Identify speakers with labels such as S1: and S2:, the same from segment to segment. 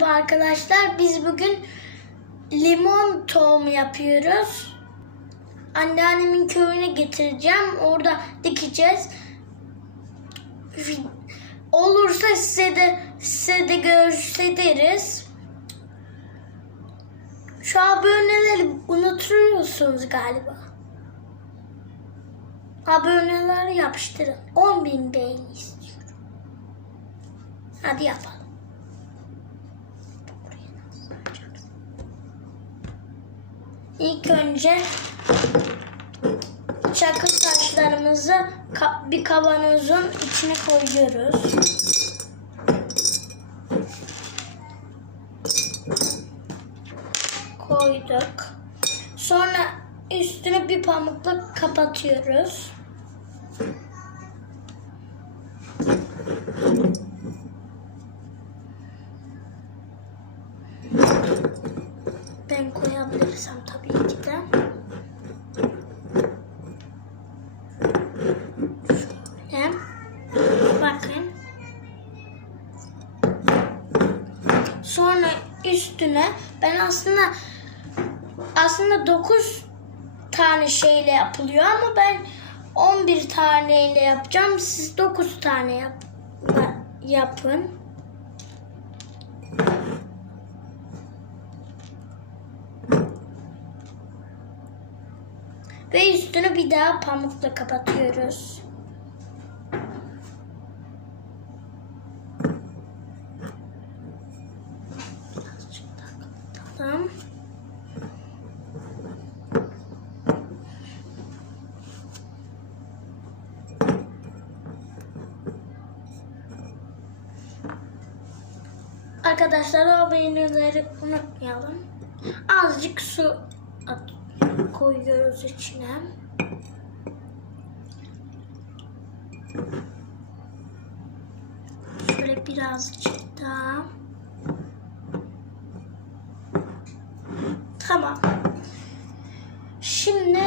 S1: Merhaba arkadaşlar. Biz bugün limon tohumu yapıyoruz. Anneannemin köyüne getireceğim. Orada dikeceğiz. Olursa size de size de gösteririz. Şu aboneleri unutuyorsunuz galiba. Aboneler yapıştırın. 10.000 beğeni istiyorum. Hadi yapalım. İlk önce çakıl taşlarımızı bir kavanozun içine koyuyoruz. Koyduk. Sonra üstünü bir pamukla kapatıyoruz. Sonra üstüne ben aslında aslında 9 tane şeyle yapılıyor ama ben 11 taneyle yapacağım. Siz 9 tane yap, yapın. Ve üstünü bir daha pamukla kapatıyoruz. Kapatalım. Arkadaşlar aboneleri unutmayalım. Azıcık su koyuyoruz içine. Şöyle birazcık daha. Tamam. Şimdi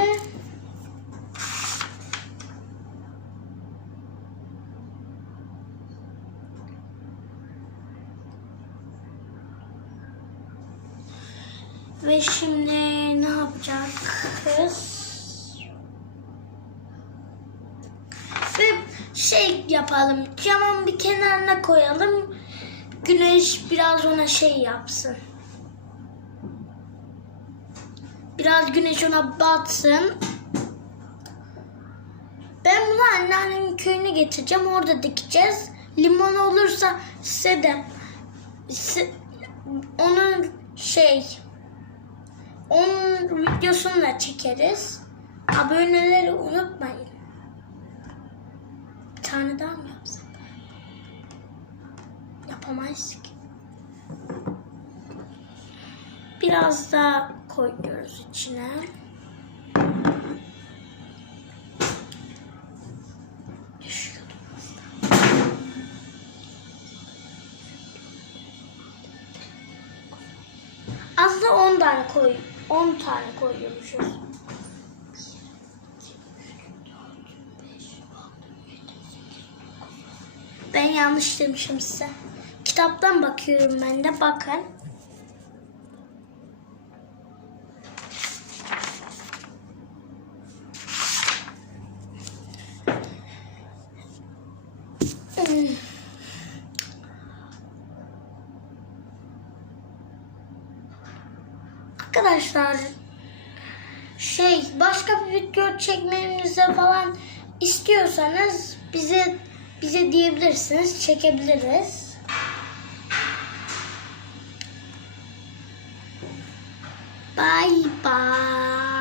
S1: Ve şimdi ne yapacağız? Ve şey yapalım. Camın bir kenarına koyalım. Güneş biraz ona şey yapsın. Biraz güneş ona batsın. Ben bunu anneannemin köyüne getireceğim. Orada dikeceğiz. Limon olursa size de onun şey onun videosunu da çekeriz. Aboneleri unutmayın. Bir tane daha mı yapsak? Yapamayız ki. Biraz daha koyuyoruz içine. Aslında 10 tane koy 10 tane koyuyormuşuz. Ben yanlış demişim size. Kitaptan bakıyorum ben de. Bakın. Arkadaşlar şey başka bir video çekmemizi falan istiyorsanız bize bize diyebilirsiniz. Çekebiliriz. Bye bye.